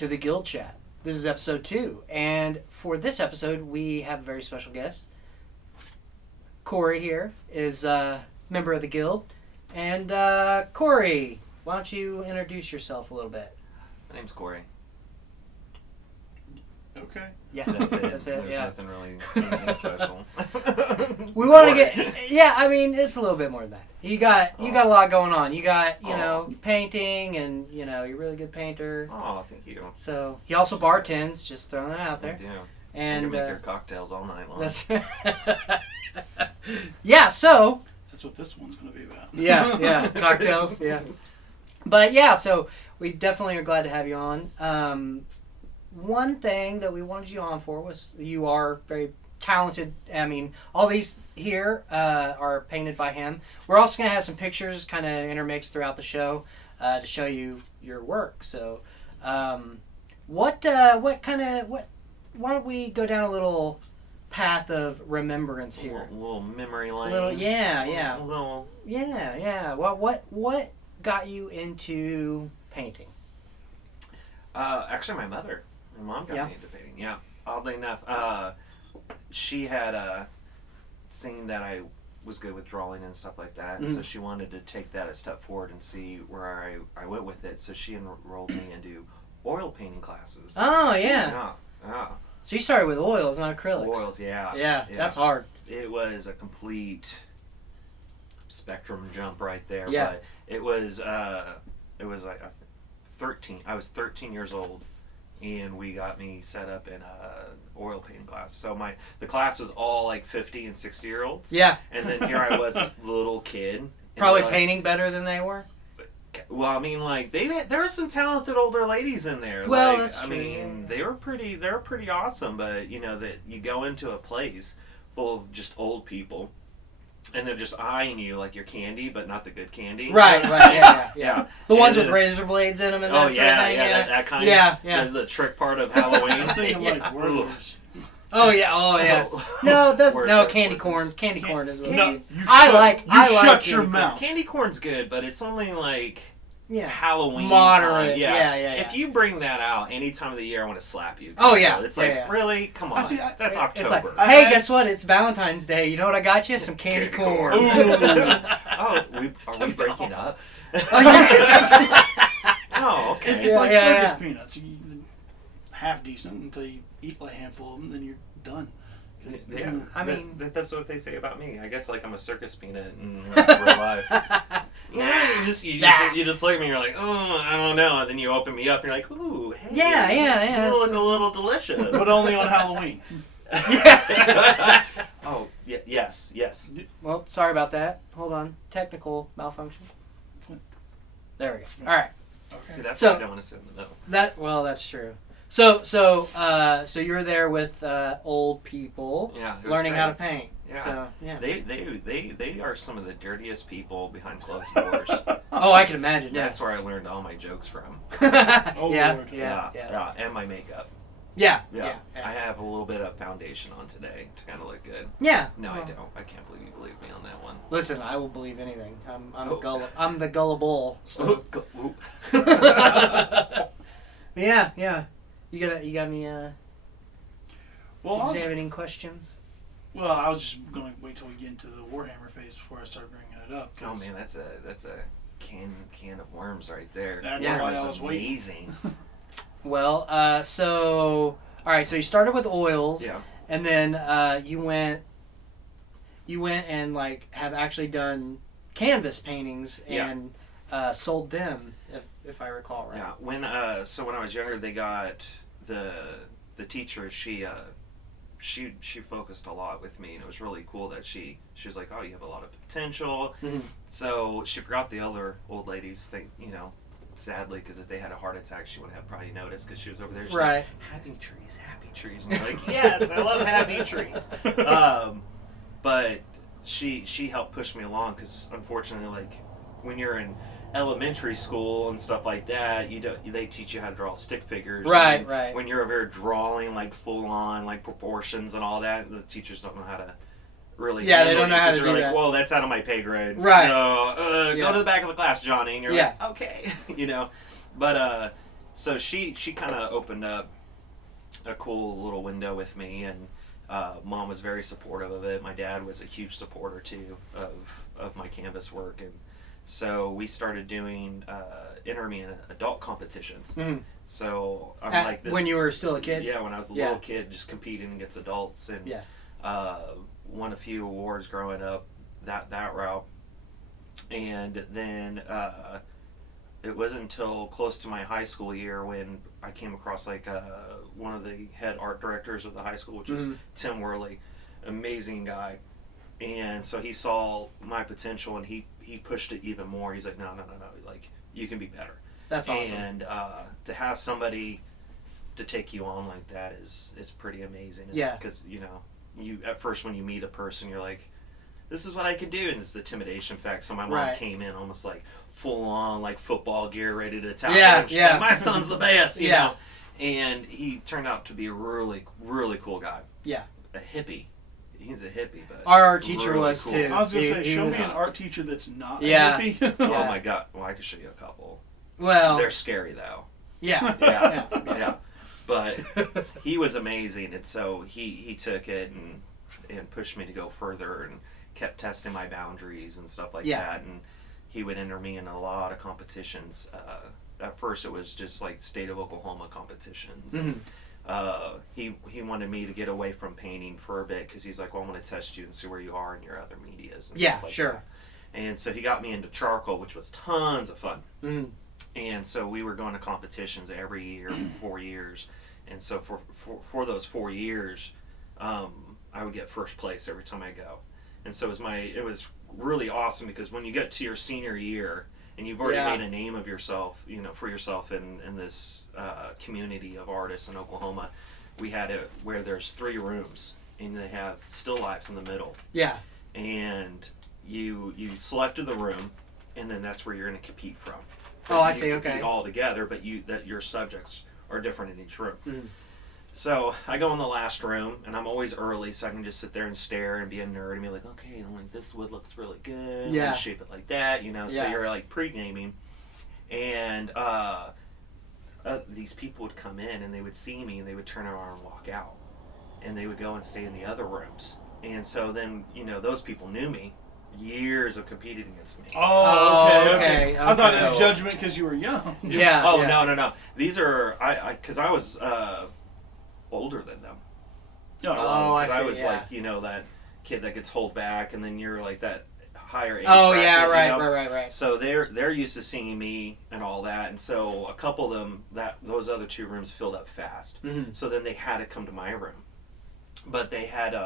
to the Guild Chat. This is episode 2, and for this episode, we have a very special guest. Cory here is a member of the Guild, and Cory, why don't you introduce yourself a little bit? My name's Cory. Okay. Yeah, That's it. That's it. There's Yeah. nothing really anything special. We want to get. Yeah, I mean, it's a little bit more than that. You got a lot going on. You got painting, and you're a really good painter. Oh, thank you. So he also bartends. Just throwing that out there. I do. And you can make your cocktails all night long. That's yeah. So that's what this one's going to be about. yeah, cocktails. Yeah, but yeah. So we definitely are glad to have you on. One thing that we wanted you on for was you are very talented. I mean, all these here are painted by him. We're also going to have some pictures kind of intermixed throughout the show to show you your work. So why don't we go down a little path of remembrance here? A little memory lane. Yeah. A little. Yeah. Well, what got you into painting? Actually, my mother. My mom got me into painting. Yeah. Oddly enough, she had seen that I was good with drawing and stuff like that, and so she wanted to take that a step forward and see where I went with it. So she enrolled me into oil painting classes. Oh yeah. So you started with oils, not acrylics. Oils, yeah. Yeah, that's hard. It was a complete spectrum jump right there. Yeah. But it was like 13. I was 13 years old, and we got me set up in a oil painting class. So the class was all like 50 and 60-year-olds. Yeah. And then here I was, this little kid. Probably painting better than they were. Well, I mean, like there were some talented older ladies in there. Well, like, that's true. I mean, they were pretty awesome. But that you go into a place full of just old people, and they're just eyeing you like you're candy, but not the good candy. Right. Yeah. The ones with razor blades in them and that sort of thing. That kind. Yeah. The trick part of Halloween. I was thinking like words. Oh yeah. No, that's candy corn. Candy corn is what I like. Shut your mouth. Candy corn's good, but it's only like Halloween moderate. Time. Yeah. If you bring that out any time of the year, I want to slap you. Oh yeah. It's like really, come on. That's October. It's like, hey, guess what? It's Valentine's Day. You know what I got you? Some candy corn. Are we breaking up? Oh, okay. It's like circus peanuts. You half decent until you eat like a handful of them, then you're done. Yeah, I mean, that's what they say about me. I guess like I'm a circus peanut in real life. You just look at me. You're like, oh, I don't know. And then you open me up. And you're like, ooh, hey, yeah. You look a little delicious, but only on Halloween. Oh, yes. Well, sorry about that. Hold on, technical malfunction. There we go. All right. Okay. See, that's why I don't want to sit in the middle. That's true. So you're there with old people, learning how to paint. Yeah. So, yeah. They are some of the dirtiest people behind closed doors. Oh, I can imagine. Yeah. That's where I learned all my jokes from. Yeah. And my makeup. Yeah. I have a little bit of foundation on today to kind of look good. Yeah. No, I don't. I can't believe you believe me on that one. Listen, I will believe anything. I'm the gullible. So. Yeah. You got any examining questions? Well, I was just going to wait till we get into the Warhammer phase before I start bringing it up. Oh man, that's a can of worms right there. That's why I was amazing. Well, all right. So you started with oils, and then you went and like have actually done canvas paintings and sold them, if I recall right. Yeah. When I was younger, they got the teacher. She focused a lot with me, and it was really cool that she was like, oh, you have a lot of potential. Mm-hmm. So she forgot the other old ladies think, sadly, because if they had a heart attack, she would have probably noticed because she was over there. She's like, happy trees. And you're like, yes, I love happy trees. But she helped push me along because unfortunately, like when you're in elementary school and stuff like that, they teach you how to draw stick figures. Right. When you're over there drawing like full on like proportions and all that, the teachers don't know how to really. Yeah, they don't know how to do that. Well, that's out of my pay grade. Right. Go to the back of the class, Johnny. And you're like, okay, But So she kind of opened up a cool little window with me, and Mom was very supportive of it. My dad was a huge supporter too of my canvas work, and so we started doing entering in adult competitions. Mm-hmm. So I'm like this when you were still a kid. Yeah, when I was a little kid, just competing against adults, and won a few awards growing up that route, and then it wasn't until close to my high school year when I came across like one of the head art directors of the high school, which was Tim Worley, amazing guy. And so he saw my potential, and he pushed it even more. He's like, no, like, you can be better. That's awesome. And to have somebody to take you on like that is pretty amazing. Yeah. Because, you at first when you meet a person, you're like, this is what I can do, and it's the intimidation factor. So my mom came in almost like full on like football gear, ready to tackle him. She's like, my son's the best, you know. And he turned out to be a really, really cool guy. Yeah. A hippie. He's a hippie, but our art teacher really was cool. too. I was gonna say, show me an art teacher that's not a hippie. Oh my god! Well, I could show you a couple. Well, they're scary though. Yeah. But he was amazing, and so he took it and pushed me to go further, and kept testing my boundaries and stuff like that. And he would enter me in a lot of competitions. At first, it was just like state of Oklahoma competitions. He wanted me to get away from painting for a bit, because he's like, well, I'm going to test you and see where you are in your other medias. And stuff like that. And so he got me into charcoal, which was tons of fun. And so we were going to competitions every year for 4 years. And so for those 4 years, I would get first place every time I go. And so it was really awesome, because when you get to your senior year and you've already made a name of yourself, for yourself in this community of artists in Oklahoma, we had it where there's 3 rooms and they have still lifes in the middle. Yeah. And you selected the room, and then that's where you're going to compete from. Oh, I see. Okay. Compete all together, but your subjects are different in each room. So I go in the last room, and I'm always early, so I can just sit there and stare and be a nerd and be like, okay, like this wood looks really good. Yeah. Shape it like that, So you're like pre-gaming, and these people would come in and they would see me and they would turn around and walk out, and they would go and stay in the other rooms. And so then those people knew me. Years of competing against me. Oh, okay. I thought it was judgment because you were young. Yeah. Oh, yeah. No. These are because I was older than them. Oh, I see. I was like that kid that gets held back, and then you're like that higher age. Oh bracket, yeah, right. So they're used to seeing me and all that, and so a couple of them those other 2 rooms filled up fast. So then they had to come to my room, but they had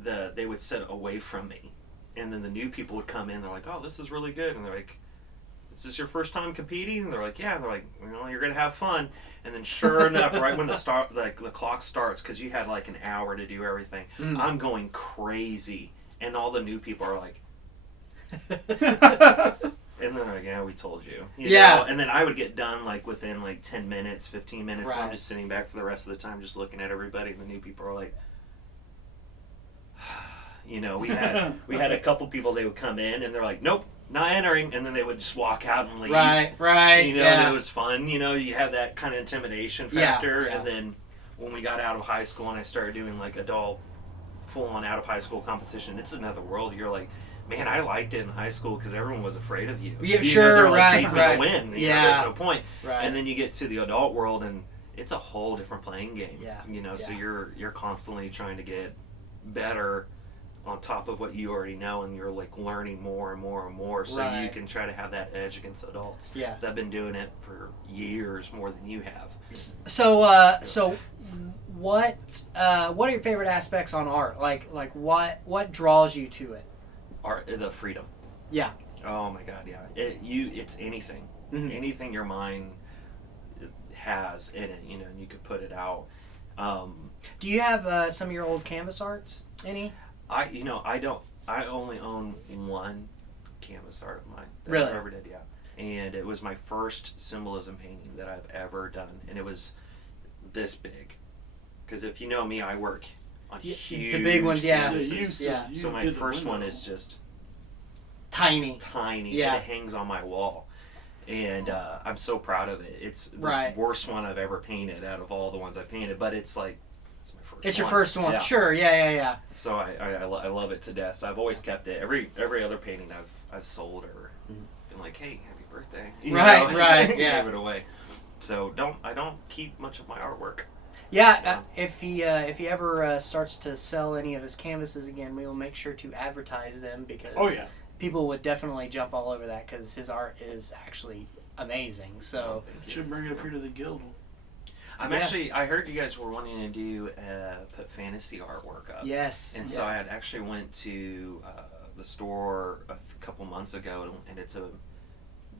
they would sit away from me. And then the new people would come in. They're like, "Oh, this is really good." And they're like, "Is this your first time competing?" And they're like, "Yeah." And they're like, "You're gonna have fun." And then, sure enough, right when the clock starts, because you had like an hour to do everything, I'm going crazy, and all the new people are like, and they're like, "Yeah, we told you." You know? And then I would get done like within like 10 minutes, 15 minutes. Right. And I'm just sitting back for the rest of the time, just looking at everybody, and the new people are like. We had a couple people, they would come in and they're like, nope, not entering, and then they would just walk out and leave. Right. It was fun. You have that kind of intimidation factor. Yeah. And then when we got out of high school and I started doing like adult full-on out of high school competition, it's another world. You're like, man, I liked it in high school because everyone was afraid of you. Yeah, sure, like, he's gonna win. There's no point. Right. And then you get to the adult world and it's a whole different playing game. Yeah. So you're constantly trying to get better on top of what you already know, and you're like learning more and more and more, so you can try to have that edge against adults that have been doing it for years more than you have. So what are your favorite aspects on art? Like what draws you to it? Art, the freedom. Yeah. Oh my God, yeah. It's anything, anything your mind has in it, and you could put it out. Do you have some of your old canvas arts? Any? I only own one canvas art of mine that really? I ever did, and it was my first symbolism painting that I've ever done, and it was this big. Because if you know me, I work on huge, the big ones, canvases. So my first one is just tiny, and it hangs on my wall. And I'm so proud of it. It's the worst one I've ever painted out of all the ones I've painted, but it's like, it's my first one. It's your first one, yeah. Sure, yeah. So I love it to death. So I've always kept it. Every other painting I've sold or been like, hey, happy birthday. Right, yeah. Gave it away. So I don't keep much of my artwork. Yeah, if he ever starts to sell any of his canvases again, we will make sure to advertise them because people would definitely jump all over that because his art is actually amazing. So should bring it up here to the guild. I heard you guys were wanting to do put fantasy artwork up. Yes. And so I had actually went to the store a couple months ago, and it's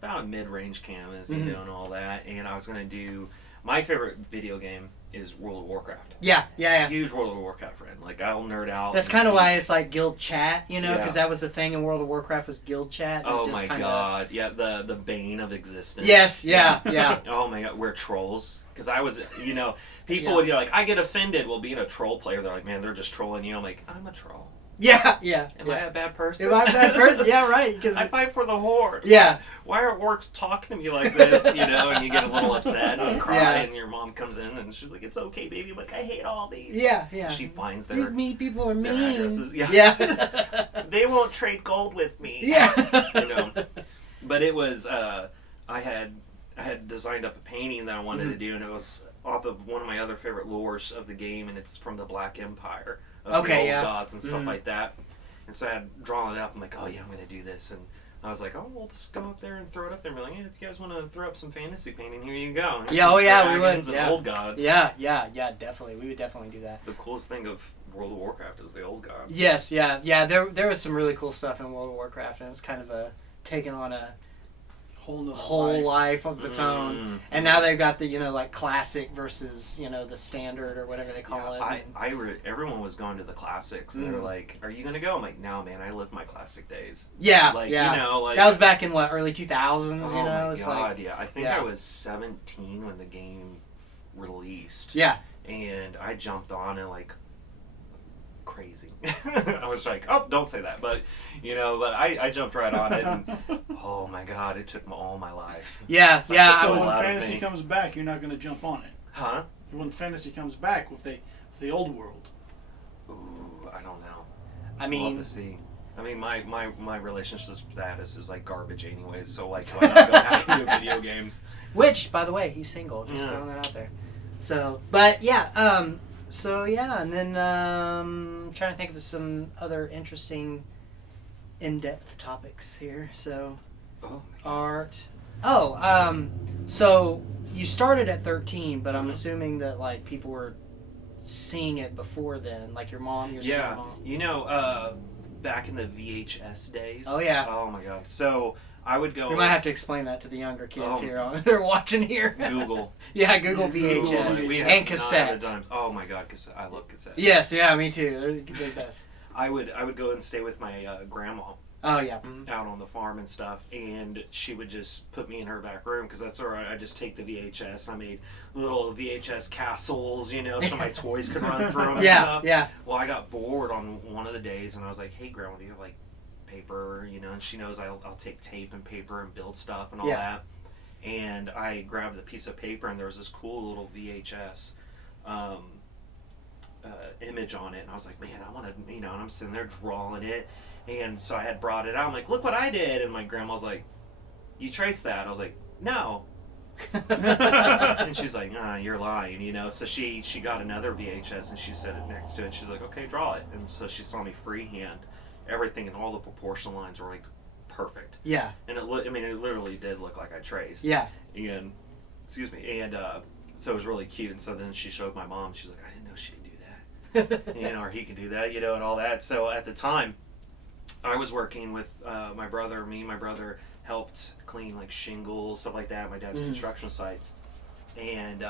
about a mid-range canvas, and all that. And I was going to do my favorite video game is World of Warcraft. Yeah. Huge World of Warcraft fan. Like, I'll nerd out. That's kind of why it's like guild chat, because that was the thing in World of Warcraft was guild chat. Oh my god. Yeah, the bane of existence. Yes, yeah. Oh my god, we're trolls. Because I was, people would be like, I get offended. Well, being a troll player, they're like, man, they're just trolling you. I'm like, I'm a troll. Yeah. Am I a bad person? Am I a bad person? Yeah, right. Cause I fight for the Horde. Yeah. Why are orcs talking to me like this? And you get a little upset and cry, and your mom comes in and she's like, "It's okay, baby." I'm like, "I hate all these." Yeah. She finds these mean people are mean. Addresses. Yeah. They won't trade gold with me. Yeah. But it was I had designed up a painting that I wanted to do, and it was off of one of my other favorite lores of the game, and it's from the Black Empire. Of the old gods and stuff like that. And so I had drawn it up. I'm like, oh yeah, I'm going to do this. And I was like, oh, we'll just go up there and throw it up there. And be like, yeah, if you guys want to throw up some fantasy painting, here you go. And we would. And old gods. Yeah, definitely. We would definitely do that. The coolest thing of World of Warcraft is the old gods. Yes, yeah. There was some really cool stuff in World of Warcraft, and it's kind of taken on a whole life of its own. And now they've got the like classic versus the standard or whatever they call it. Everyone was going to the classics, and they're like, "Are you gonna go?" I'm like, "No, man, I lived my classic days." Yeah, like that was back in early 2000s. Oh my god, yeah. I think I was 17 when the game released. Yeah, and I jumped on it like crazy. I was like, oh, don't say that, but but I jumped right on it, and oh my god, it took all my life. Yeah. So when fantasy comes back, you're not going to jump on it, huh? When fantasy comes back with the old world. Ooh, I don't know. I mean, we'll have to see. I mean, my relationship status is like garbage anyways, so like, do I not go back into video games? Which, by the way, he's single. Just throwing that out there. So, but yeah. So yeah, and then trying to think of some other interesting, in-depth topics here. So, art. So you started at 13, but I'm assuming that like people were seeing it before then, like your mom, your yeah. mom. Back in the VHS days. Oh yeah. Oh my god. So I would go. We might have to explain that to the younger kids here. They're watching here. Google. Yeah, Google VHS and cassettes. Oh my god, I love cassettes. Yes, yeah, me too. They're the best. I would go and stay with my grandma. Oh yeah. Out on the farm and stuff, and she would just put me in her back room because that's where I just take the VHS and I made little VHS castles, so my toys could run through them. And stuff. Yeah. Well, I got bored on one of the days, and I was like, "Hey, Grandma, do you have like paper?" And she knows I'll take tape and paper and build stuff and all that. And I grabbed a piece of paper, and there was this cool little VHS image on it, and I was like, "Man, I want to," and I'm sitting there drawing it. And so I had brought it out. I'm like, look what I did. And my grandma's like, you traced that? I was like, no. And she's like, you're lying, So she got another VHS and she set it next to it. She's like, okay, draw it. And so she saw me freehand everything, and all the proportion lines were like perfect. Yeah. And it literally did look like I traced. Yeah. And so it was really cute. And so then she showed my mom. She's like, I didn't know she could do that. Or he could do that, and all that. So at the time, I was working with my brother. Me and my brother helped clean like shingles, stuff like that at my dad's construction sites. And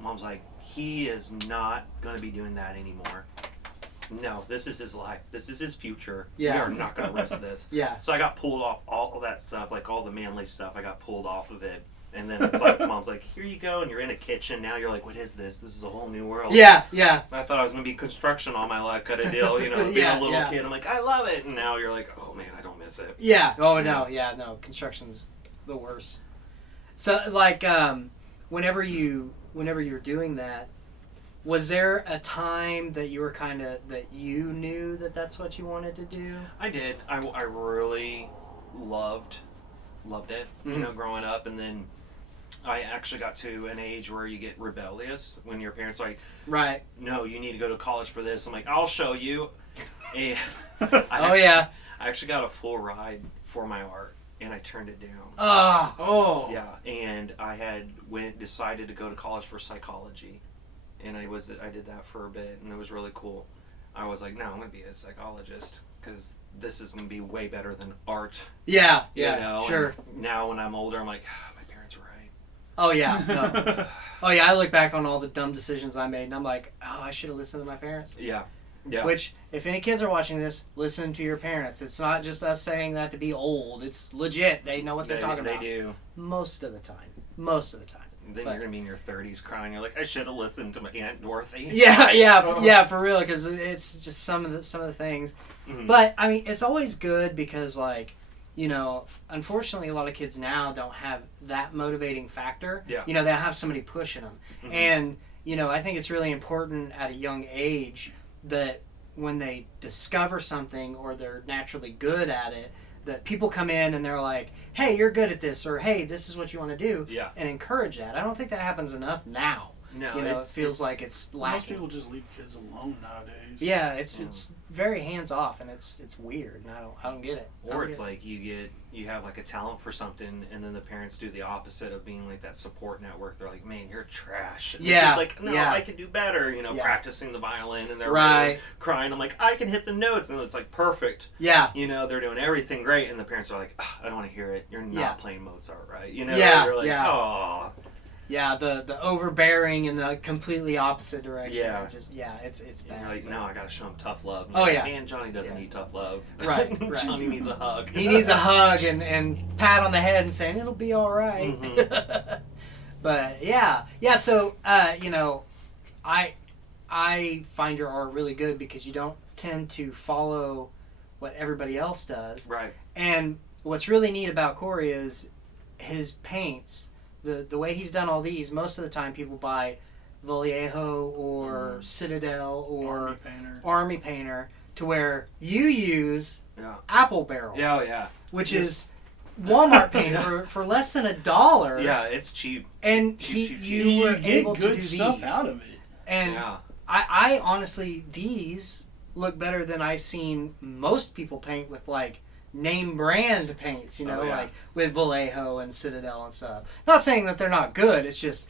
Mom's like, he is not going to be doing that anymore. No, this is his life. This is his future. Yeah. We are not going to risk this. Yeah. So I got pulled off all of that stuff, like all the manly stuff. I got pulled off of it. And then it's like, Mom's like, here you go, and you're in a kitchen. Now you're like, what is this? This is a whole new world. Yeah. I thought I was going to be construction all my life, kind of deal, being a little kid. I'm like, I love it. And now you're like, oh, man, I don't miss it. Yeah. Oh, no. Yeah, no. Construction's the worst. So like whenever you're doing that, was there a time that you were that you knew that that's what you wanted to do? I did. I really loved it, growing up. And then I actually got to an age where you get rebellious when your parents are like, right, no, you need to go to college for this. I'm like, I'll show you. And I actually got a full ride for my art, and I turned it down. Oh. Yeah, and I had decided to go to college for psychology, and I did that for a bit, and it was really cool. I was like, no, I'm gonna be a psychologist because this is gonna be way better than art. Yeah, sure. And now when I'm older, I'm like, my parents were right. Oh yeah, no. Oh yeah, I look back on all the dumb decisions I made, and I'm like, oh, I should have listened to my parents. Yeah. Yeah. Which, if any kids are watching this, listen to your parents. It's not just us saying that to be old. It's legit. They know what they're talking about. They do. Most of the time. Then you're going to be in your 30s crying. You're like, I should have listened to my Aunt Dorothy. Yeah, for real. Because it's just some of the things. Mm-hmm. But, I mean, it's always good because, like, unfortunately, a lot of kids now don't have that motivating factor. Yeah. They don't have somebody pushing them. Mm-hmm. And, I think it's really important at a young age that when they discover something or they're naturally good at it, that people come in and they're like, hey, you're good at this, or hey, this is what you want to do, and encourage that. I don't think that happens enough now. No, it feels like it's lacking. Most people just leave kids alone nowadays. Yeah, it's very hands off, and it's weird, and I don't get it. Or it's like you have like a talent for something, and then the parents do the opposite of being like that support network. They're like, man, you're trash. And it's like, no, I can do better. Practicing the violin, and they're really crying. I'm like, I can hit the notes, and it's like perfect. Yeah. They're doing everything great, and the parents are like, I don't want to hear it. You're not playing Mozart, right? They're like, oh. Yeah, the overbearing in the completely opposite direction. Yeah. It's bad. Like, no, I gotta show him tough love. Man, Johnny doesn't need tough love. Right. Johnny needs a hug. He needs a hug and pat on the head and saying it'll be all right. Mm-hmm. But yeah. So I find your art really good because you don't tend to follow what everybody else does. Right. And what's really neat about Cory is his paints. The way he's done all these, most of the time people buy Vallejo or Citadel or Army Painter, to where you use Apple Barrel. Yeah. Which is Walmart paint for less than $1. Yeah, it's cheap. And you were able to do these. Stuff out of it. And I honestly, these look better than I've seen most people paint with like name brand paints, like with Vallejo and Citadel and stuff. Not saying that they're not good, it's just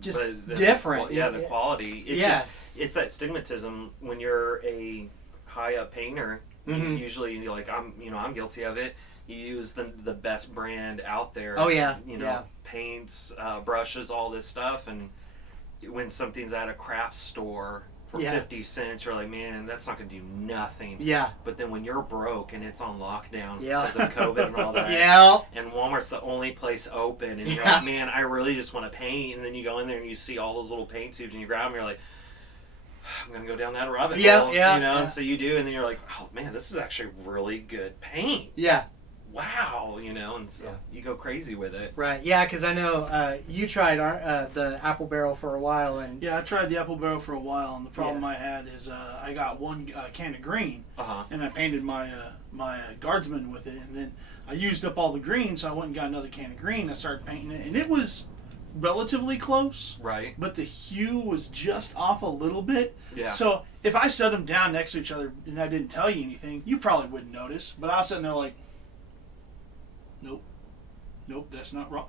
different. The quality. It's that stigmatism when you're a high up painter. Mm-hmm. Usually you're like, I'm guilty of it. You use the best brand out there. Oh yeah. Paints, brushes, all this stuff, and when something's at a craft store for 50 cents, you're like, man, that's not going to do nothing. Yeah. But then when you're broke and it's on lockdown because of COVID and all that, and Walmart's the only place open, and you're like, man, I really just want to paint, and then you go in there and you see all those little paint tubes, and you grab them, and you're like, I'm going to go down that rabbit hole. And so you do, and then you're like, oh, man, this is actually really good paint. Yeah. Wow, and so you go crazy with it. Right, yeah, because I know you tried the Apple Barrel for a while. Yeah, I tried the Apple Barrel for a while, and the problem I had is I got one can of green, and I painted my guardsman with it, and then I used up all the green, so I went and got another can of green. I started painting it, and it was relatively close. Right. But the hue was just off a little bit. Yeah. So if I set them down next to each other and I didn't tell you anything, you probably wouldn't notice. But I was sitting there like, Nope, that's not wrong.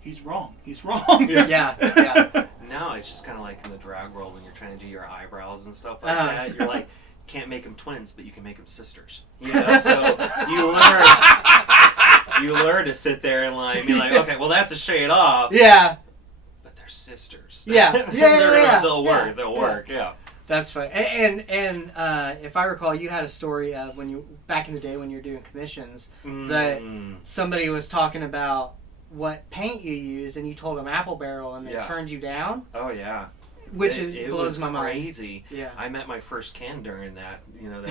He's wrong. Yeah. No, it's just kind of like in the drag world when you're trying to do your eyebrows and stuff like that. You're like, can't make them twins, but you can make them sisters. So you learn to sit there and like be like, okay, well that's a shade off. Yeah. But they're sisters. Yeah. They'll work. They'll work. Yeah. That's fine. And if I recall, you had a story of back in the day when you were doing commissions that somebody was talking about what paint you used, and you told them Apple Barrel, and they turned you down. Oh yeah. Which blows my mind. Crazy. Yeah. I met my first Ken during that,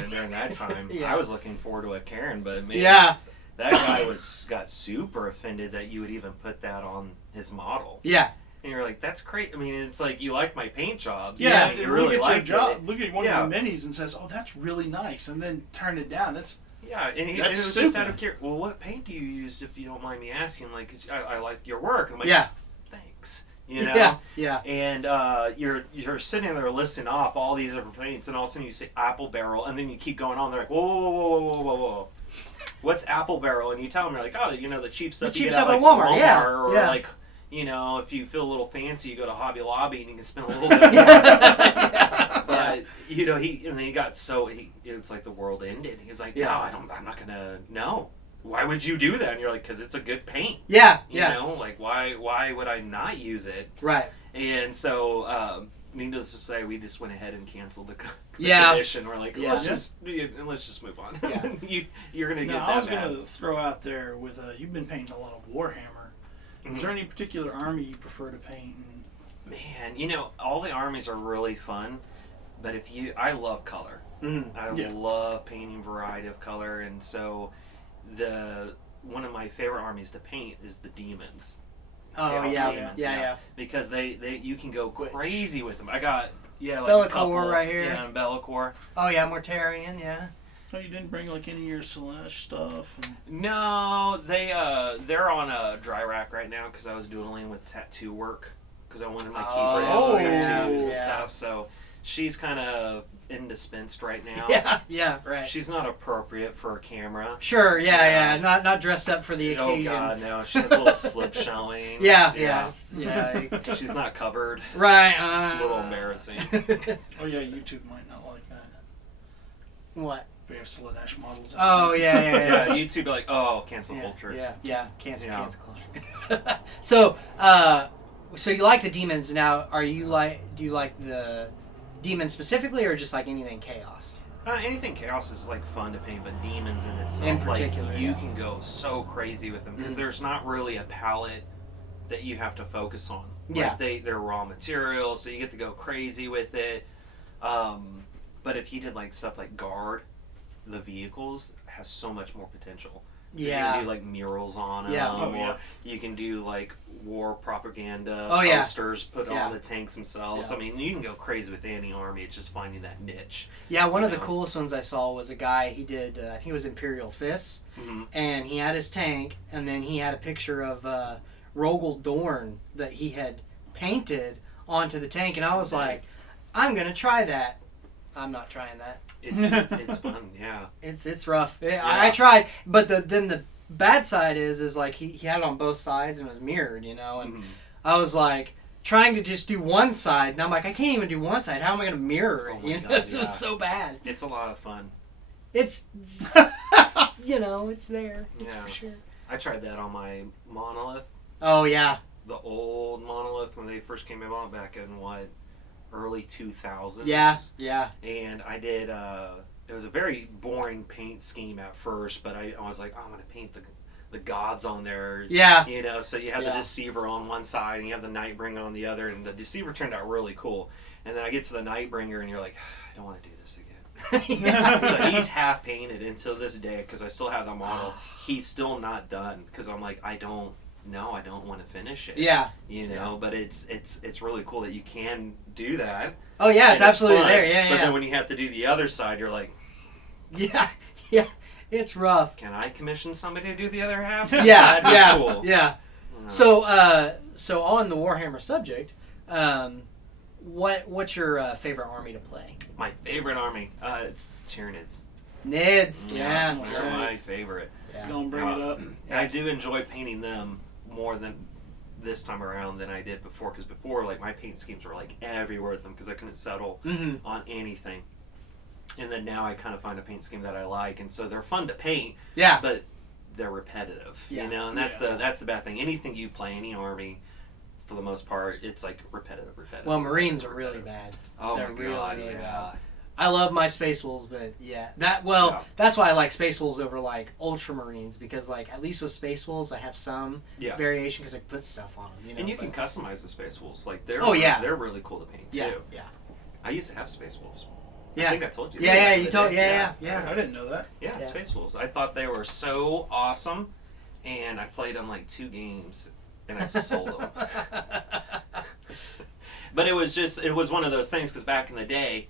during that time. I was looking forward to a Karen, but man. That guy got super offended that you would even put that on his model. Yeah. And you're like, that's great. I mean, it's like, you like my paint jobs. Yeah, you really like it. Look at one of the minis and says, oh, that's really nice. And then turn it down. Yeah, and it was just out of curiosity. Well, what paint do you use, if you don't mind me asking? Like, 'cause I like your work. I'm like, thanks. You know? Yeah. And you're sitting there listing off all these different paints, and all of a sudden you say apple barrel, and then you keep going on. They're like, whoa. What's apple barrel? And you tell them, you're like, oh, the cheap stuff you get at like Walmart, or like, if you feel a little fancy, you go to Hobby Lobby and you can spend a little bit more. But he got it was like the world ended. He's like, no, I'm not gonna. No, why would you do that? And you're like, because it's a good paint. Yeah, you know, like why would I not use it? Right. And so, needless to say, we just went ahead and canceled the commission. We're like, let's just move on. Yeah. You're gonna get that. I was gonna throw out there with you've been painting a lot of Warhammer. Is there any particular army you prefer to paint? Man, all the armies are really fun, but I love color. I love painting variety of color, and so one of my favorite armies to paint is the demons. Oh Demons, yeah. Because you can go crazy with them. I got like Bellicor right here. Yeah, and Bellicor. Oh yeah, Mortarion, yeah. Oh, you didn't bring like any of your Slanesh stuff? No, they're on a dry rack right now because I was doodling with tattoo work because I wanted my keeper to have some tattoos and stuff. So she's kind of indispensed right now. Yeah, right. She's not appropriate for a camera. Sure, yeah. Not dressed up for the occasion. Oh God, no. She has a little slip showing. Yeah. She's not covered. Right. It's a little embarrassing. Oh yeah, YouTube might not like that. What? We have Slanesh models. Oh yeah. YouTube be like, oh, cancel culture. Yeah. Cancel culture. So you like the demons now? Do you like the demons specifically, or just like anything chaos? Anything chaos is like fun to paint, but demons in itself, in particular, you can go so crazy with them because there's not really a palette that you have to focus on. Like they're raw materials, so you get to go crazy with it. But if you did like stuff like Guard, the vehicles has so much more potential. You can do like murals on them, or you can do like war propaganda posters put on the tanks themselves. I mean, you can go crazy with any army. It's just finding that niche. Yeah, one of the coolest ones I saw was a guy, he did, I think it was Imperial Fists, and he had his tank, and then he had a picture of Rogel Dorn that he had painted onto the tank, and I was like, I'm going to try that. I'm not trying that. It's fun, yeah. It's rough. I tried, but then the bad side is like he had it on both sides and it was mirrored, and I was like trying to just do one side, and I'm like, I can't even do one side. How am I going to mirror it? This is so bad. It's a lot of fun. It's it's there. It's for sure. I tried that on my monolith. Oh yeah. The old monolith when they first came out back in early 2000s. Yeah. And I did, it was a very boring paint scheme at first, but I was like, I'm going to paint the gods on there. Yeah. So you have the Deceiver on one side and you have the Nightbringer on the other, and the Deceiver turned out really cool. And then I get to the Nightbringer and you're like, I don't want to do this again. So he's half painted until this day because I still have the model. He's still not done because I'm like, I don't want to finish it. Yeah. But it's really cool that you can do that. Oh yeah, it's absolutely there. Yeah. But then when you have to do the other side, you're like, yeah, it's rough. Can I commission somebody to do the other half? Yeah, That'd be cool. Yeah. So on the Warhammer subject, what's your favorite army to play? My favorite army, it's Tyranids. Nids, they're my favorite. It's gonna bring it up. I do enjoy painting them more than this time around than I did before, because before, like, my paint schemes were like everywhere with them because I couldn't settle on anything. And then now I kind of find a paint scheme that I like, and so they're fun to paint. Yeah. But they're repetitive. And that's the bad thing. Anything you play, any army, for the most part, it's like repetitive. Well, Marines are really bad. Oh they're my God, really bad. I love my Space Wolves, but that's why I like Space Wolves over like Ultramarines, because like at least with Space Wolves I have some variation because I put stuff on them. And you can customize the Space Wolves. Like they're really cool to paint too. Yeah. I used to have Space Wolves. Yeah. I think I told you. Yeah, you told. Yeah. I didn't know that. Yeah, Space Wolves. I thought they were so awesome, and I played them like 2 games, and I sold them. But it was one of those things, because back in the day,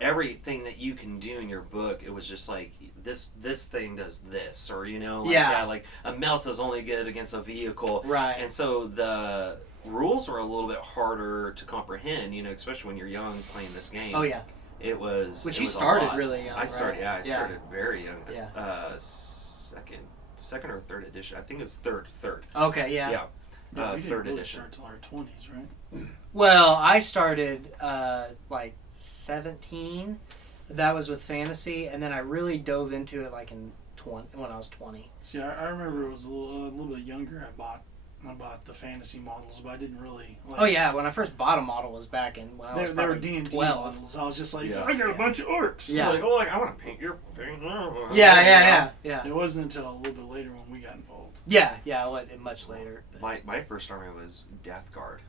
everything that you can do in your book, it was just like, this thing does this, or like a melt is only good against a vehicle. Right. And so the rules were a little bit harder to comprehend, especially when you're young playing this game. Oh, yeah. It was. Which it you was started really young. I started. Right? Yeah, I started very young. Yeah. Second or third edition. I think it was third. Okay. Yeah. Yeah. We didn't third really edition. start till our 20s, right? Well, I started like 17. That was with fantasy, and then I really dove into it like when I was 20. See, I remember it was a little bit younger. I bought the fantasy models, but I didn't really. Oh yeah, when I first bought a model was back in when I was they were D&D 12. models. I was just like, Yeah. I got a bunch of orcs. Yeah. Like, I want to paint your thing. Yeah. It wasn't until a little bit later when we got involved. Yeah. Much later. But. My first army was Death Guard.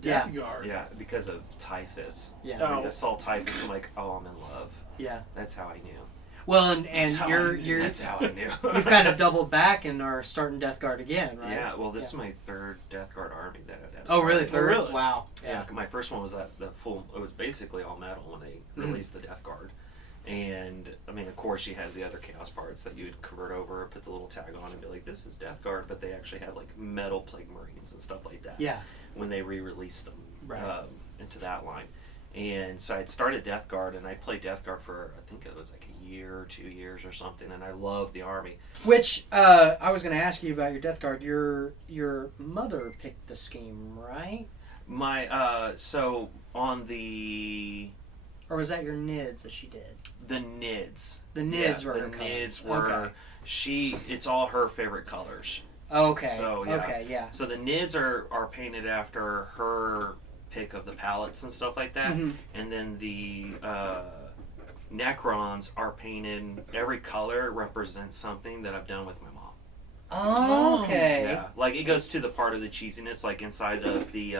Death Guard. Yeah, because of Typhus. Yeah. Oh. I saw Typhus, I'm like, I'm in love. Yeah. That's how I knew. Well, and you're That's how I knew. you've kind of doubled back and are starting Death Guard again, right? Yeah, well, this is my third Death Guard army that I'd have. Oh, really? started. Third? really? Wow. Yeah, my first one was the full. It was basically all metal when they released the Death Guard, and I mean, of course, you had the other Chaos parts that you'd convert over, put the little tag on, and be like, "This is Death Guard," but they actually had like metal Plague Marines and stuff like that. Yeah. When they re-released them Right. into that line, and so I'd started Death Guard, and I played Death Guard for I think it was like a year or 2 years or something, and I loved the army. Which I was going to ask you about your Death Guard. Your mother picked the scheme, right? My so on the. Or was that your NIDS that she did? The NIDS. The NIDS were the her colors. NIDS were Okay. It's all her favorite colors. Okay. So yeah. Okay, yeah. So the NIDS are painted after her pick of the palettes and stuff like that. Mm-hmm. And then the Necrons are painted, every color represents something that I've done with my mom. Oh, okay. Yeah. Like it goes to the part of the cheesiness, like inside of the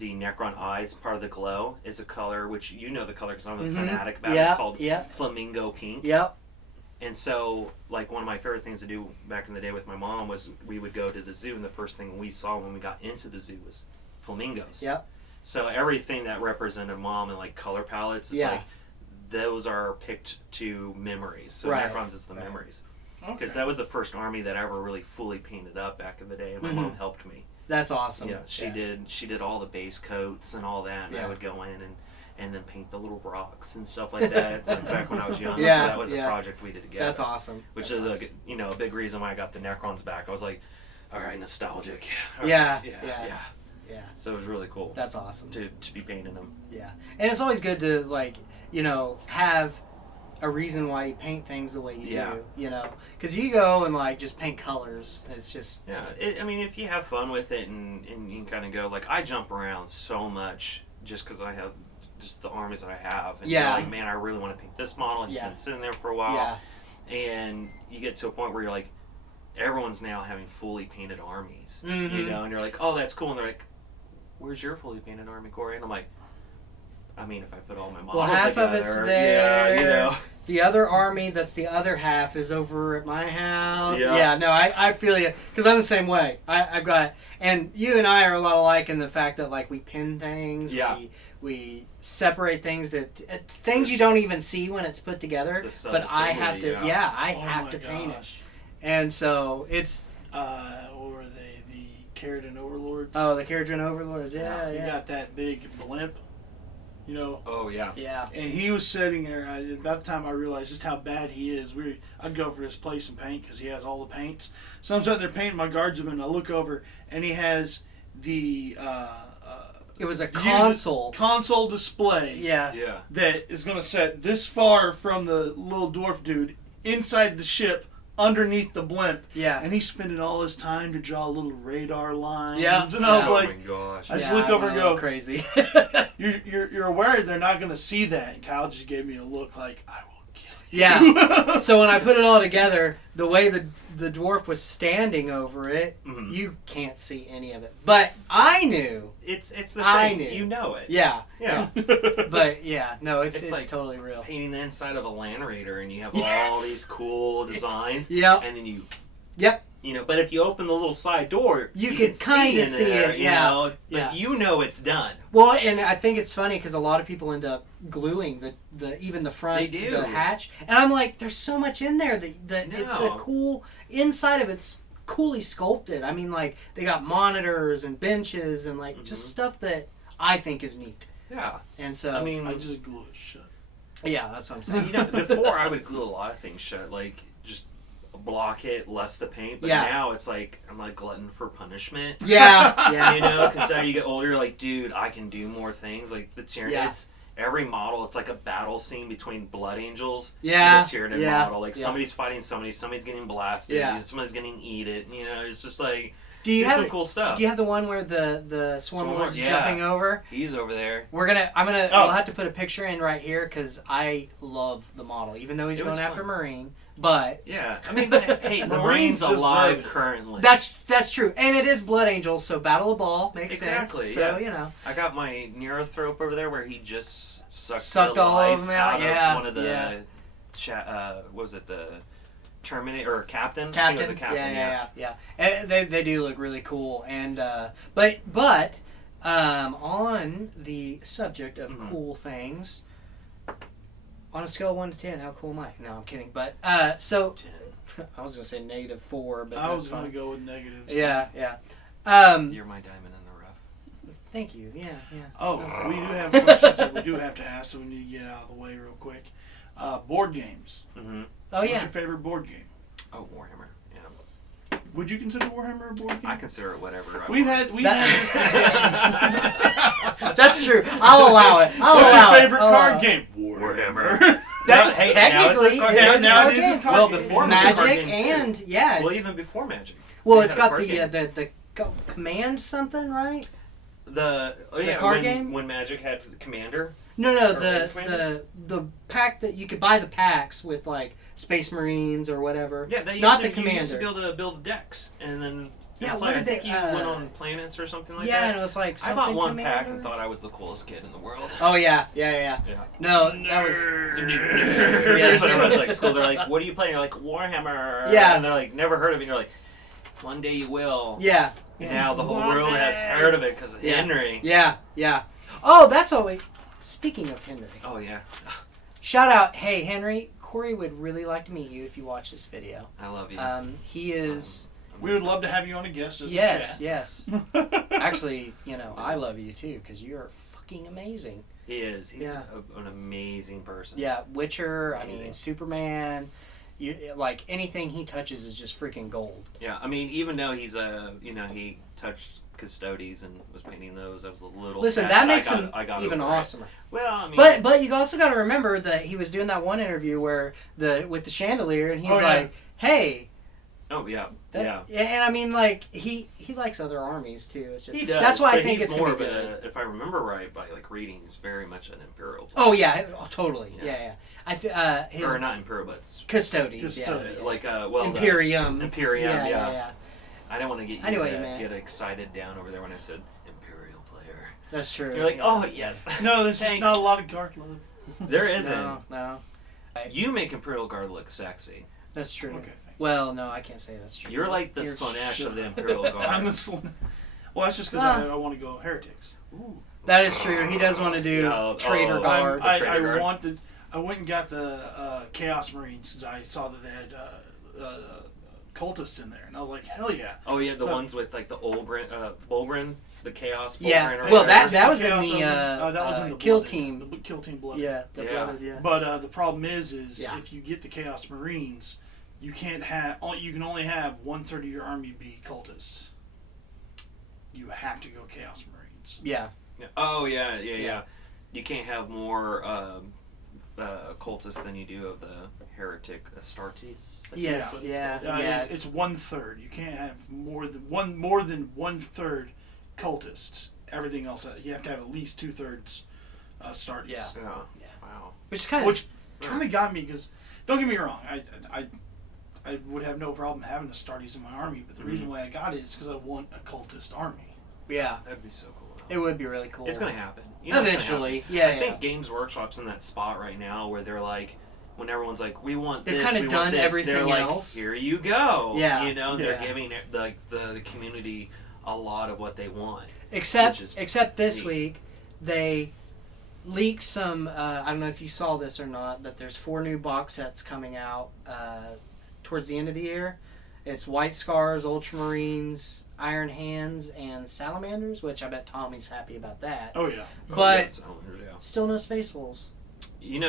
Necron eyes, part of the glow is a color, which you know the color because I'm a fanatic about it. It's called flamingo pink. Yep. And so, like, one of my favorite things to do back in the day with my mom was we would go to the zoo, and the first thing we saw when we got into the zoo was flamingos. Yep. So everything that represented mom and, like, color palettes is like, those are picked to memories. So Necrons is the memories. Because that was the first army that I ever really fully painted up back in the day, and my mom helped me. That's awesome. Yeah, she did all the base coats and all that, and I would go in and then paint the little rocks and stuff like that. Like back when I was young, so that was a project we did together. That's awesome. Which is like, a big reason why I got the Necrons back. I was like, all right, nostalgic. All yeah. So it was really cool. That's awesome to be painting them. Yeah, and it's always good to have a reason why you paint things the way you do. Because you go and just paint colors. It's just I mean, if you have fun with it and you can kind of go I jump around so much just because I have just the armies that I have, and you're like, man, I really want to paint this model. It's been sitting there for a while, and you get to a point where you're like, everyone's now having fully painted armies, and you're like, oh, that's cool, and they're like, where's your fully painted army, Cory? And I'm like, I mean, if I put all my models half together, of it's there. Yeah, The other army that's the other half is over at my house. Yeah. No, I feel you. Because I'm the same way. I've got... And you and I are a lot alike in the fact that, we pin things. Yeah. We separate things things you don't even see when it's put together. But I have to... I have to paint it. And so, it's... What were they? The Keratin Overlords? Oh, the Keratin Overlords. Yeah. You got that big blimp. Oh yeah. Yeah. And he was sitting there. About the time I realized just how bad he is, I'd go over to his place and paint because he has all the paints. So I'm sitting there painting my guardsman. I look over and he has the. It was a console display. Yeah. That is going to set this far from the little dwarf dude inside the ship. Underneath the blimp, and he's spending all his time to draw little radar lines. And I was like, "Oh my gosh!" I just looked over and go, "Crazy." You're aware they're not going to see that. And Kyle just gave me a look like, "I will kill Yeah. So when I put it all together, the way the dwarf was standing over it, you can't see any of it. But I knew. It's the thing. I knew. You know it. Yeah. Yeah. But yeah, no, it's like totally real. Painting the inside of a Land Raider, and you have all these cool designs. Yep. And then you. Yep. You know, but if you open the little side door, you can kind of see it. You know, but you know it's done. Well, and I think it's funny because a lot of people end up gluing even the front, they do. the hatch, and I'm like, there's so much in there that it's a cool inside of it's coolly sculpted. I mean, like they got monitors and benches and like just stuff that I think is neat. Yeah. And so I mean, I just glue it shut. Yeah, that's what I'm saying. You know, before I would glue a lot of things shut, like just block it, less the paint. But now it's like I'm like glutton for punishment. Yeah. You know, because now you get older, you're like, dude, I can do more things. Like the Tyranids, every model, it's like a battle scene between Blood Angels and the Tyranid model. Like somebody's fighting somebody's getting blasted, somebody's getting eaten. You know, it's just like. Do you have some cool stuff? Do you have the one where the Swarmlord's jumping over? He's over there. We'll have to put a picture in right here because I love the model, even though he's going after Marine. But yeah, I mean, hey, the Marine's alive currently. That's true, and it is Blood Angels, so Battle of Ball makes sense. Yeah. So you know, I got my Neurothrope over there where he just sucked the all life of them out of one of the what was it, the Terminator or Captain? I think it was a Captain. Yeah. And they do look really cool, and but on the subject of cool things. On a scale of 1 to 10, how cool am I? No, I'm kidding. But, so... 10. I was going to say -4, but I was going to go with negatives. Yeah. You're my diamond in the rough. Thank you. Yeah. Oh, we do have questions that we do have to ask, so we need to get out of the way real quick. Board games. Mm-hmm. Oh, yeah. What's your favorite board game? Oh, Warhammer. Yeah. Would you consider Warhammer a board game? I consider it whatever. We've had this discussion. That's true. I'll allow it. What's your favorite card game? Warhammer. Technically, now it is a card game. Well, before Magic and well, even before Magic. Well, it's got the command something, right? The card game when Magic had the Commander. No, the pack that you could buy the packs with like Space Marines or whatever. Yeah, they not the Commander. You used to be able to build decks and then. Yeah, I think you went on planets or something like that. Yeah, and it was like something I bought one Commander. pack and thought I was the coolest kid in the world. Oh yeah. No, that was. Yeah, that's what everyone's like. School, they're like, "What are you playing?" You're like, "Warhammer." Yeah. And they're like, "Never heard of it." And you're like, "One day you will." Yeah. Now the whole world has heard of it because of Henry. Yeah. Oh, that's what we. Speaking of Henry. Oh yeah. Shout out, hey Henry. Cory would really like to meet you if you watch this video. I love you. He is. We would love to have you on a guest as a chat. Yes. Actually, I love you too because you're fucking amazing. He is. He's an amazing person. Yeah, Witcher. Amazing. I mean, Superman. Like anything he touches is just freaking gold. Yeah, I mean, even though he's he touched Custodes and was painting those, I was a little. Listen, sad that makes him even awesomer. Well, I mean, but you also got to remember that he was doing that one interview where with the chandelier, and he's like, "Hey." Oh yeah, and I mean, like he likes other armies too. It's just he does. That's why I think it's more gonna be of good. if I remember right, by like reading, he's very much an Imperial player. Oh yeah, totally. Yeah. Or not Imperial, but Custodes. Yeah. Like Imperium. Imperium. Yeah. I don't want to get you to get excited down over there when I said Imperial player. That's true. You're like, oh yes. No, there's just not a lot of guard love. There isn't. No. You make Imperial Guard look sexy. That's true. Okay. Well, no, I can't say that's true. You're like the Slanesh of the Imperial Guard. I'm the Slanesh. Well, that's just because I want to go heretics. Ooh. That is true. He does want to do Traitor Guard. I wanted. I went and got the Chaos Marines because I saw that they had cultists in there, and I was like, hell yeah. Oh yeah, the ones with like the Bulgrin, the Chaos. Yeah. Well, that was in the that was in the Kill Blooded, Team. The Kill Team Blooded. Yeah, the Blooded. Yeah. But the problem is if you get the Chaos Marines, you can't have. You can only have 1/3 of your army be cultists. You have to go Chaos Marines. Yeah. Oh yeah. You can't have more cultists than you do of the heretic Astartes. Yes. Yeah. It's 1/3. You can't have more than 1/3 cultists. Everything else, you have to have at least 2/3 Astartes. Yeah. Wow. Which kind of got me because don't get me wrong. I would have no problem having the Astartes in my army, but the reason why I got it is because I want a cultist army. Yeah. That'd be so cool. It would be really cool. It's going to happen. Eventually. Yeah, I think Games Workshop's in that spot right now where they're like, when everyone's like, we want They've this, kind of we done want this, everything they're like, else. here you go. Yeah. They're giving the community a lot of what they want. Except this week, they leaked some, I don't know if you saw this or not, but there's 4 new box sets coming out towards the end of the year. It's White Scars, Ultramarines, Iron Hands, and Salamanders, which I bet Tommy's happy about that. Oh, yeah. But still no Space Wolves. I'm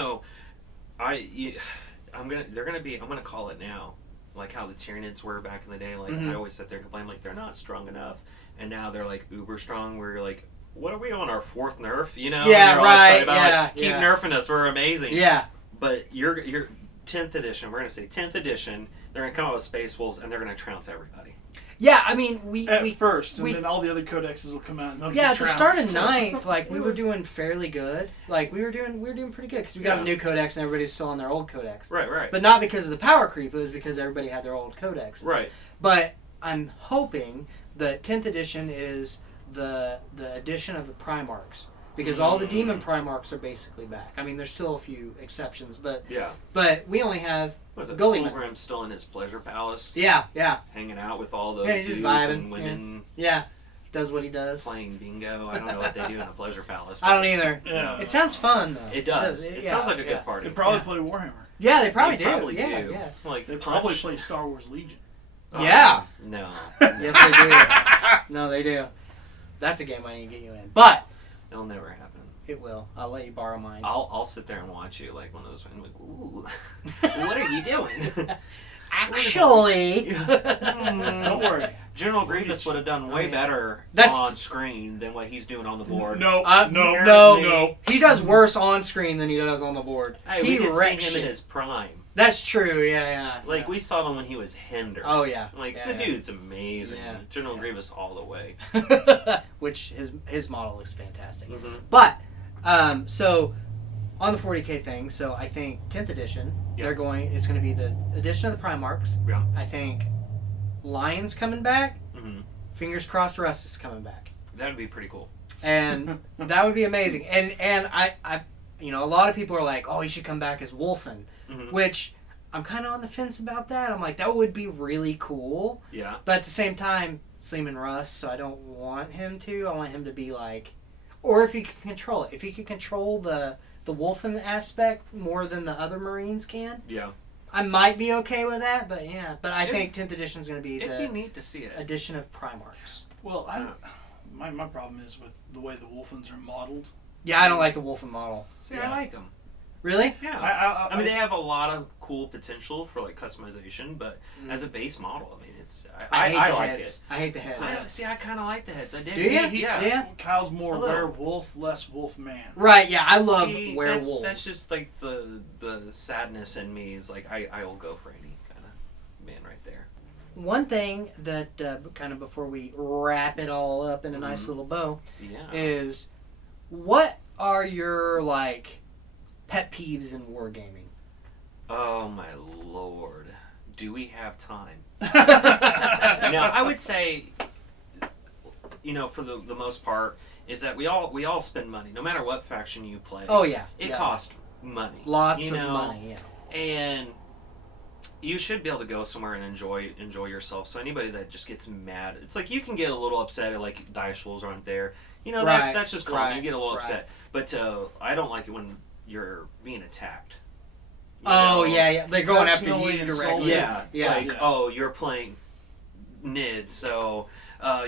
gonna call it now, like how the Tyranids were back in the day. Like I always sit there and complain, like they're not strong enough, and now they're like uber strong. Where you're like, what are we on our 4th nerf? Yeah, right. About, keep nerfing us. We're amazing. Yeah. But you're 10th edition. We're gonna say 10th edition. They're gonna come out with Space Wolves, and they're gonna trounce everybody. Yeah, I mean, we first, and then all the other codexes will come out. And they'll at the start of 9th, like we were doing fairly good. Like we were doing pretty good because we got a new codex and everybody's still on their old codex. Right. But not because of the power creep. It was because everybody had their old codex. Right. But I'm hoping that 10th edition is the edition of the Primarchs. Because all the Demon Primarchs are basically back. I mean, there's still a few exceptions, but we only have Gullyman. Fulgrim's still in his pleasure palace. Yeah. Hanging out with all those dudes just vibing. And women. Yeah. Does what he does. Playing bingo. I don't know what they do in a pleasure palace. I don't either. Yeah. It sounds fun, though. It does. It sounds like a good party. They probably play Warhammer. Yeah, they probably do. Probably do. Yeah. Like they probably play Star Wars Legion. Yeah. No. Yes, they do. No, they do. That's a game I need to get you in. But it'll never happen. It will. I'll let you borrow mine. I'll sit there and watch you like one of those. I'm like, ooh, what are you doing? Actually, don't worry. General Grievous would have done way better on screen than what he's doing on the board. No. He does worse on screen than he does on the board. Hey, we didn't see him in his prime. That's true. Yeah. Like we saw him when he was Hinder. Oh yeah. Like the dude's amazing. Yeah. General Grievous all the way. Which his model looks fantastic. Mm-hmm. But so on the 40K thing, so I think 10th edition, it's going to be the edition of the Primarchs. Yeah. I think Lion's coming back. Mm-hmm. Fingers crossed Russ is coming back. That would be pretty cool. And that would be amazing. And I a lot of people are like, oh, he should come back as Wolfen, which I'm kind of on the fence about that. I'm like, that would be really cool. Yeah. But at the same time, Sleeman Russ, so I don't want him to. I want him to be like, or if he could control it. If he could control the Wolfen aspect more than the other Marines can. Yeah. I might be okay with that, but I think 10th edition is going to be it'd be neat to see it. Edition of Primarchs. Well, my problem is with the way the Wolfens are modeled. Yeah, I don't like the Wolfen model. See, I like them. Really? Yeah. I mean, they have a lot of cool potential for like customization, but as a base model, I mean, I like it. I hate the heads. I kind of like the heads. I did. Do you? Yeah. Kyle's more werewolf, less wolf man. Right. Yeah, I love werewolves. That's just like the sadness in me is like I will go for any kind of man right there. One thing that kind of before we wrap it all up in a nice little bow is what are your like pet peeves in wargaming? Oh my lord. Do we have time? No, I would say, for the most part, is that we all spend money, no matter what faction you play. Oh yeah. It costs money. Lots of money, yeah. And you should be able to go somewhere and enjoy yourself. So anybody that just gets mad, it's like you can get a little upset at like dice rolls aren't there. That's just common. Right. You get a little upset. But I don't like it when you're being attacked. Yeah. They're going after you directly. Yeah. Oh, you're playing Nid, so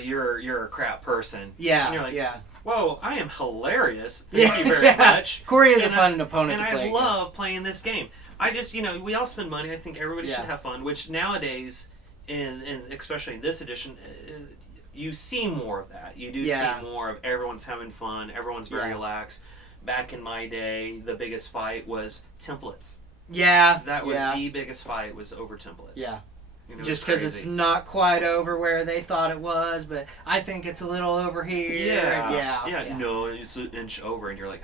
you're a crap person. Yeah. And you're like, yeah. Whoa, I am hilarious. Thank you very much. Cory is a fun opponent to play And I love playing this game. I just, we all spend money. I think everybody should have fun, which nowadays, and especially in this edition, you see more of that. You do see more of everyone's having fun. Everyone's very relaxed. Back in my day, the biggest fight was templates. Yeah. That was the biggest fight was over templates. Yeah. Just because it's not quite over where they thought it was, but I think it's a little over here. Yeah. No, it's an inch over, and you're like,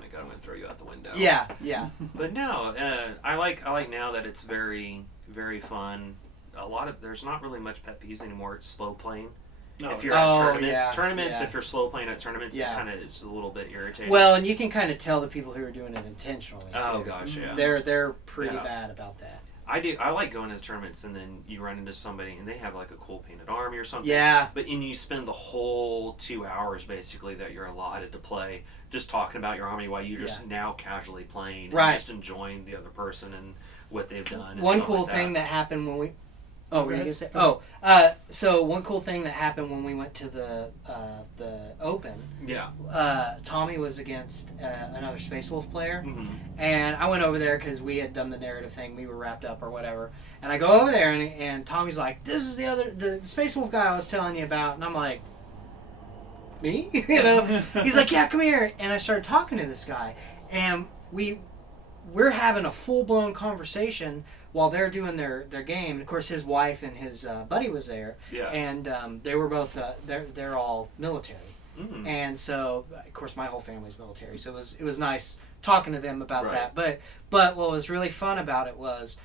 my god, I'm gonna throw you out the window. Yeah, yeah. But no, I like now that it's very, very fun. There's not really much pet peeves anymore. It's slow playing. No. If you're at tournaments, if you're slow playing at tournaments, it kind of is a little bit irritating. Well, and you can kind of tell the people who are doing it intentionally. Oh too. gosh, yeah. They're pretty bad about that. I like going to the tournaments and then you run into somebody and they have like a cool painted army or something. Yeah. But you spend the whole 2 hours basically that you're allotted to play just talking about your army while you're just now casually playing and just enjoying the other person and what they've done. One cool thing that happened when we. Oh, were you gonna say? So one cool thing that happened when we went to the Open. Yeah. Tommy was against another Space Wolf player, mm-hmm. and I went over there because we had done the narrative thing. We were wrapped up or whatever, and I go over there and Tommy's like, "This is the Space Wolf guy I was telling you about," and I'm like, "Me?" You know? He's like, "Yeah, come here," and I started talking to this guy, and we're having a full-blown conversation while they're doing their game. And of course, his wife and his buddy was there, and they were both they're all military, and so of course my whole family's military. So it was nice talking to them about that. But what was really fun about it was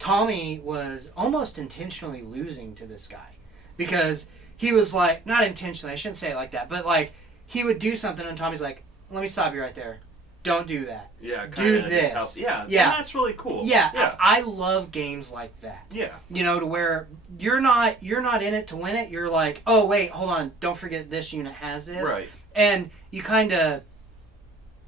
Tommy was almost intentionally losing to this guy because he was like, not intentionally, I shouldn't say it like that, but like he would do something and Tommy's like, "Let me stop you right there. Don't do that. Yeah, do this." Yeah, that's really cool. Yeah. I love games like that. Yeah. You know, to where you're not in it to win it. You're like, "Oh wait, hold on, don't forget this unit has this." Right. And you kind of,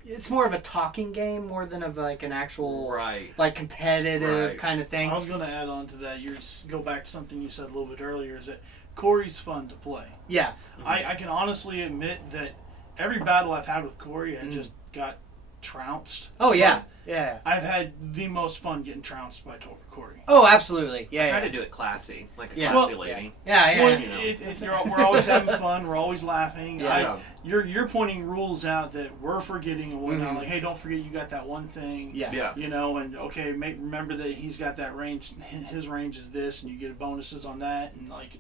it's more of a talking game more than of like an actual like competitive kind of thing. I was going to add on to that. You just go back to something you said a little bit earlier. Is that Cory's fun to play? Yeah. Mm-hmm. I can honestly admit that every battle I've had with Cory, I just got trounced. Oh yeah, yeah. I've had the most fun getting trounced by Cory. Oh, absolutely. Yeah. I try to do it classy, like a classy lady. Yeah. Well, we're always having fun. We're always laughing. Yeah. You're pointing rules out that we're forgetting and whatnot. Like, hey, don't forget you got that one thing. Yeah. You know, and okay, remember that he's got that range. His range is this, and you get bonuses on that, and like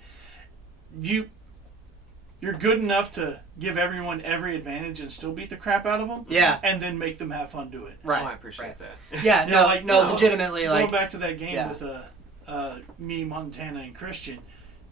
You're good enough to give everyone every advantage and still beat the crap out of them. Yeah. And then make them have fun do it. Right. Oh, I appreciate that. Yeah. Legitimately. Going back to that game with me, Montana, and Christian,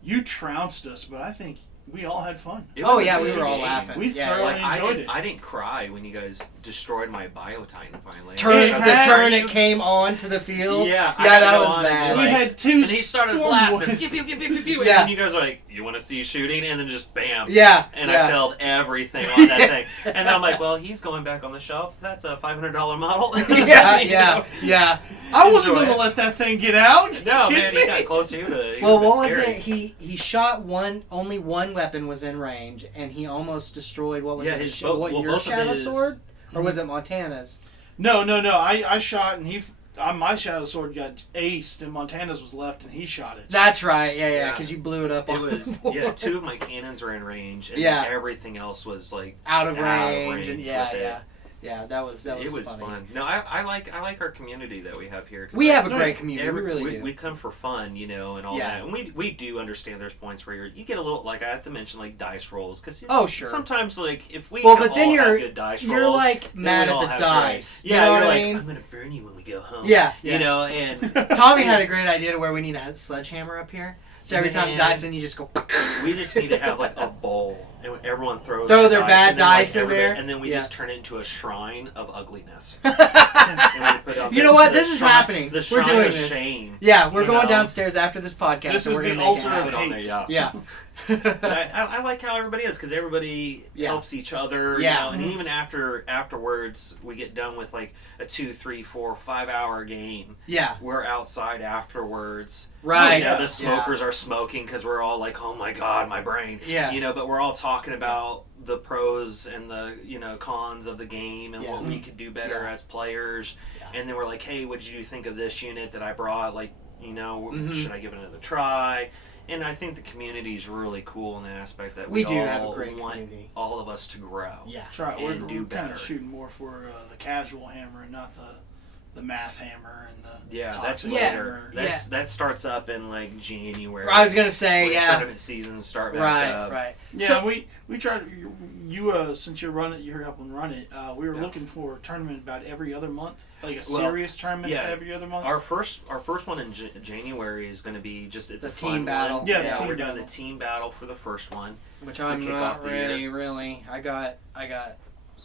you trounced us, but I think we all had fun. We were all laughing. We thoroughly enjoyed it. I didn't cry when you guys destroyed my Biotitan finally. The turn it came onto the field. Yeah, that was bad. We had two. And he started blasting. Pew, pew, pew, pew, pew, pew, yeah. And you guys were like, "You want to see shooting?" And then just bam. Yeah. And I failed everything on that thing. And then I'm like, "Well, he's going back on the shelf. That's a $500 model." Yeah. I wasn't going to let that thing get out. No, man, he got close to you. Well, what was it? He shot only one weapon was in range, and he almost destroyed, what was it? Your Shadow Sword? Or was it Montana's? No. I shot, and my Shadow Sword got aced, and Montana's was left, and he shot it. That's right, yeah, because you blew it up. It was, two of my cannons were in range, and everything else was, like, out of range and Yeah, that was It was funny. fun. No, I like our community that we have here. We have a great community. We really do. We come for fun, and all that. And we do understand there's points where you get a little, like I have to mention, like dice rolls, because sure. Sometimes like if we but then have good dice rolls, you're like mad at the dice. Yeah, you're like, I mean? I'm gonna burn you when we go home. Yeah. And Tommy had a great idea to where we need a sledgehammer up here. So every time dice in, you just go. We just need to have like a bowl, and everyone throw their dice, bad dice in there, and then we just turn it into a shrine of ugliness. You know what? This is happening. We're doing this. Shame. Yeah, we're going downstairs after this podcast. This is the altar of hate. Yeah. I like how everybody is, because everybody helps each other. And even afterwards, we get done with like a 2, 3, 4, 5 hour game. Yeah, we're outside afterwards. Right. The smokers are smoking because we're all like, "Oh my god, my brain." Yeah. But we're all talking about the pros and the cons of the game and what we could do better as players. Yeah. And then we're like, "Hey, what did you think of this unit that I brought? Like, should I give it another try?" And I think the community is really cool in the aspect that we do all have a great want community. All of us to grow. Yeah, that's right. We're do better. kind of shooting more for the casual hammer and not the the math hammer and the that's later. That starts up in like January. I was gonna say tournament seasons start back up. Right. Yeah, so, we tried. Since you're helping run it. We were looking for a tournament about every other month, like a serious tournament every other month. Our first one in January is going to be it's a team fun battle. one. Yeah, we're doing the team battle for the first one, which I'm not ready. Really, I got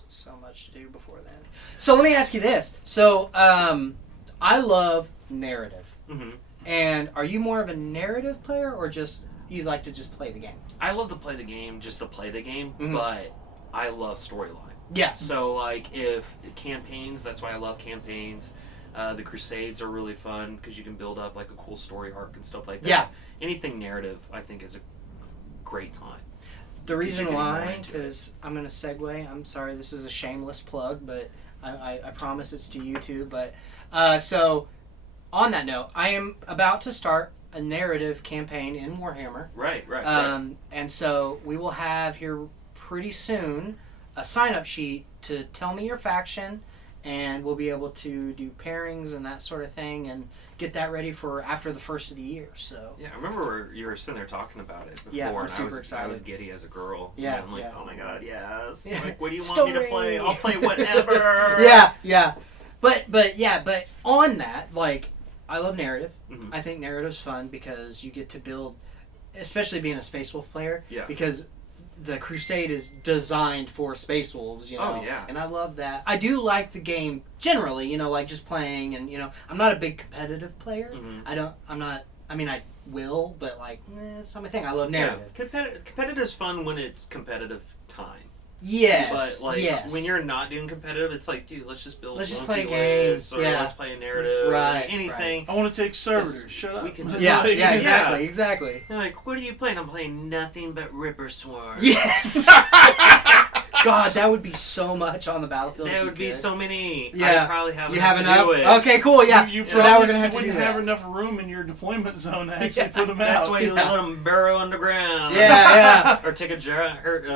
so much to do before then. So let me ask you this. So I love narrative. Mm-hmm. And are you more of a narrative player or just you like to just play the game? I love to play the game just to play the game, but I love storyline. Yeah. So like if campaigns, that's why I love campaigns. The Crusades are really fun because you can build up like a cool story arc and stuff like that. Yeah. Anything narrative, I think, is a great time. The reason why, because I'm going to segue. I'm sorry, this is a shameless plug, but I promise it's to you too. But so on that note, I am about to start a narrative campaign in Warhammer. Right. And so we will have here pretty soon a sign-up sheet to tell me your faction, and we'll be able to do pairings and that sort of thing and get that ready for after the first of the year. So yeah, I remember you were sitting there talking about it before, I'm and super excited. I was giddy as a girl. Yeah, I'm like, oh my god, yes. Yeah. Like, what do you want me to play? I'll play whatever. yeah. But on that, like, I love narrative. Mm-hmm. I think narrative's fun because you get to build, especially being a Space Wolf player. Yeah. Because the Crusade is designed for Space Wolves, Oh, yeah. And I love that. I do like the game generally, like just playing and, I'm not a big competitive player. Mm-hmm. I will, but like, it's not my thing. I love narrative. Yeah. Competitive's fun when it's competitive time. Yes. But like when you're not doing competitive, it's like, dude, let's just build. Let's just monkey play a game. lists, or let's play a narrative. Right. Or anything. I want to take servitors. Shut up. We can just Exactly. They're like, what are you playing? I'm playing nothing but Ripper Swarm. Yes. God, that would be so much on the battlefield. There would be so many. Yeah. I probably have you enough have to enough? do it. Okay, cool. Yeah. So now we're gonna have to do that. You wouldn't have enough room in your deployment zone to actually put them out. That's why you let them burrow underground. Yeah. Or take a giant hurt.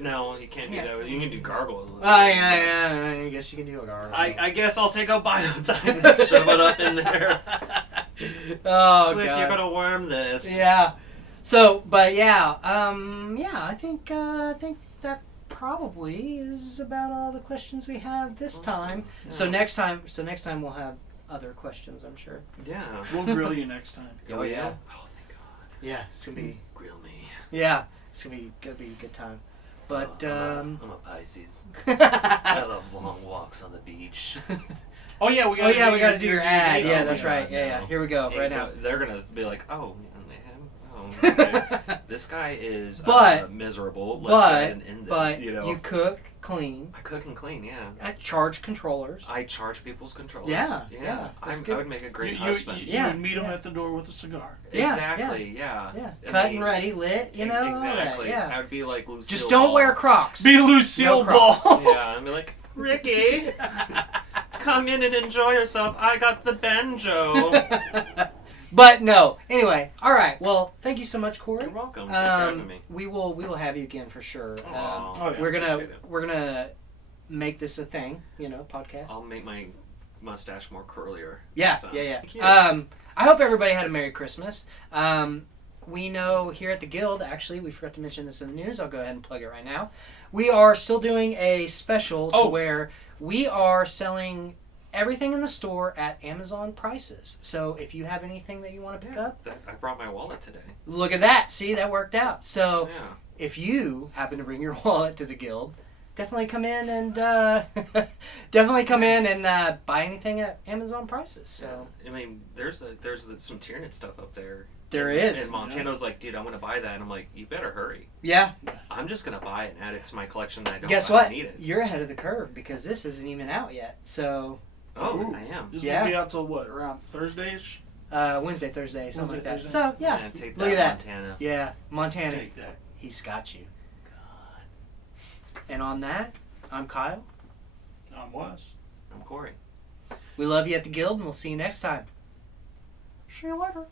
No, you can't do that. You can do gargoyles. Yeah. I guess you can do a gargoyle. I guess I'll take a biotime and shove it up in there. Oh, Quick, God. you're gonna worm this. Yeah. So, but I think that probably is about all the questions we have this time. Yeah. So next time we'll have other questions, I'm sure. Yeah. We'll grill you next time. Oh yeah. Oh thank God. Yeah, it's gonna be grill me. Yeah, it's gonna be a good time. But I'm a Pisces. I love long walks on the beach. Oh yeah, we got to do your ad. Yeah, that's right. Yeah. Here we go. Right now. They're gonna be like, oh. Okay. This guy is miserable. Let's end this, but you cook, clean. I cook and clean, yeah. I charge controllers. I charge people's controllers. Yeah. I would make a great husband. You would meet him at the door with a cigar. Exactly, yeah. Cut and ready, lit, Exactly. Yeah. I would be like Lucille Just don't Ball. wear Crocs. Be Lucille Ball. Yeah, I'd be like, Ricky, come in and enjoy yourself. I got the banjo. But no. Anyway, all right. Well, thank you so much, Cory. You're welcome. Thanks for having me. We will have you again for sure. Yeah, we're gonna make this a thing. Podcast. I'll make my mustache more curlier. Yeah. I hope everybody had a Merry Christmas. We know here at the Guild, actually, we forgot to mention this in the news. I'll go ahead and plug it right now. We are still doing a special to where we are selling everything in the store at Amazon prices. So if you have anything that you want to pick up. I brought my wallet today. Look at that. See, that worked out. So if you happen to bring your wallet to the Guild, definitely come in and buy anything at Amazon prices. So I mean, there's some Tyranid stuff up there. There is. And Montano's like, dude, I'm going to buy that. And I'm like, you better hurry. Yeah. I'm just going to buy it and add it to my collection that I don't Guess what? need it. You're ahead of the curve because this isn't even out yet. So. Oh, I am. This will be out till what? Around Thursday-ish? Wednesday, Thursday, something like that. Thursday? So, yeah. Take that, look at that. Montana. Yeah, Montana. Take that. He's got you. God. And on that, I'm Kyle. I'm Wes. I'm Cory. We love you at the Guild, and we'll see you next time. See you later.